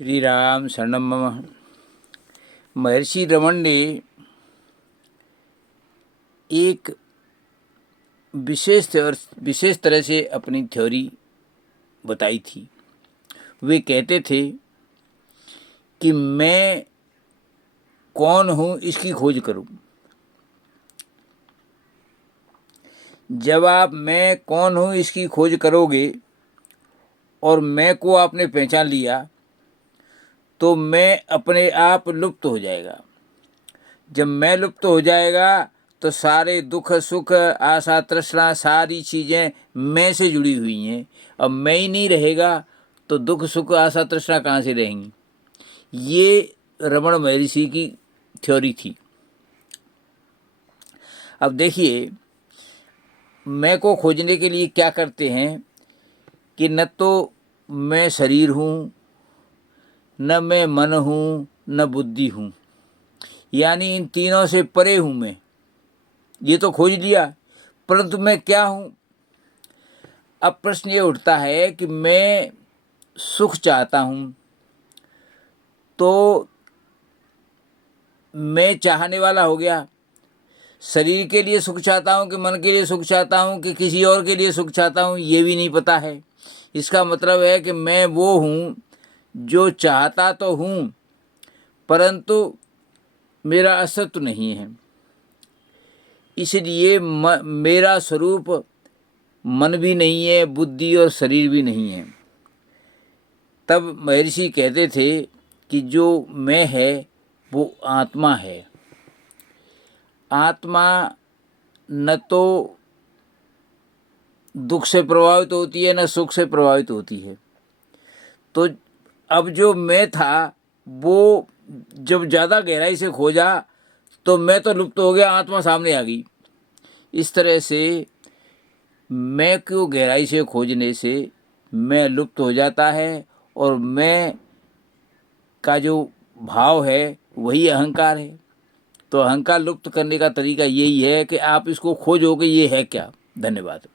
श्री राम शरणम मम। महर्षि रमन ने एक विशेष तरह से अपनी थ्योरी बताई थी। वे कहते थे कि मैं कौन हूँ इसकी खोज करूँ। जब आप मैं कौन हूँ इसकी खोज करोगे और मैं को आपने पहचान लिया तो मैं अपने आप लुप्त हो जाएगा। जब मैं लुप्त हो जाएगा तो सारे दुख सुख आशा तृष्णा सारी चीज़ें मैं से जुड़ी हुई हैं। अब मैं ही नहीं रहेगा तो दुख सुख आशा तृष्णा कहाँ से रहेंगी। ये रमन महर्षि की थ्योरी थी। अब देखिए, मैं को खोजने के लिए क्या करते हैं कि न तो मैं शरीर हूँ, न मैं मन हूँ, न बुद्धि हूँ, यानी इन तीनों से परे हूँ मैं। ये तो खोज लिया, परंतु मैं क्या हूँ। अब प्रश्न ये उठता है कि मैं सुख चाहता हूँ तो मैं चाहने वाला हो गया। शरीर के लिए सुख चाहता हूँ कि मन के लिए सुख चाहता हूँ कि किसी और के लिए सुख चाहता हूँ, ये भी नहीं पता है। इसका मतलब है कि मैं वो हूँ जो चाहता तो हूँ परंतु मेरा अस्तित्व नहीं है। इसलिए मेरा स्वरूप मन भी नहीं है, बुद्धि और शरीर भी नहीं है। तब महर्षि कहते थे कि जो मैं है वो आत्मा है। आत्मा न तो दुख से प्रभावित होती है न सुख से प्रभावित होती है। तो अब जो मैं था वो जब ज़्यादा गहराई से खोजा तो मैं तो लुप्त हो गया, आत्मा सामने आ गई। इस तरह से मैं को गहराई से खोजने से मैं लुप्त हो जाता है और मैं का जो भाव है वही अहंकार है। तो अहंकार लुप्त करने का तरीका यही है कि आप इसको खोजोगे ये है क्या। धन्यवाद।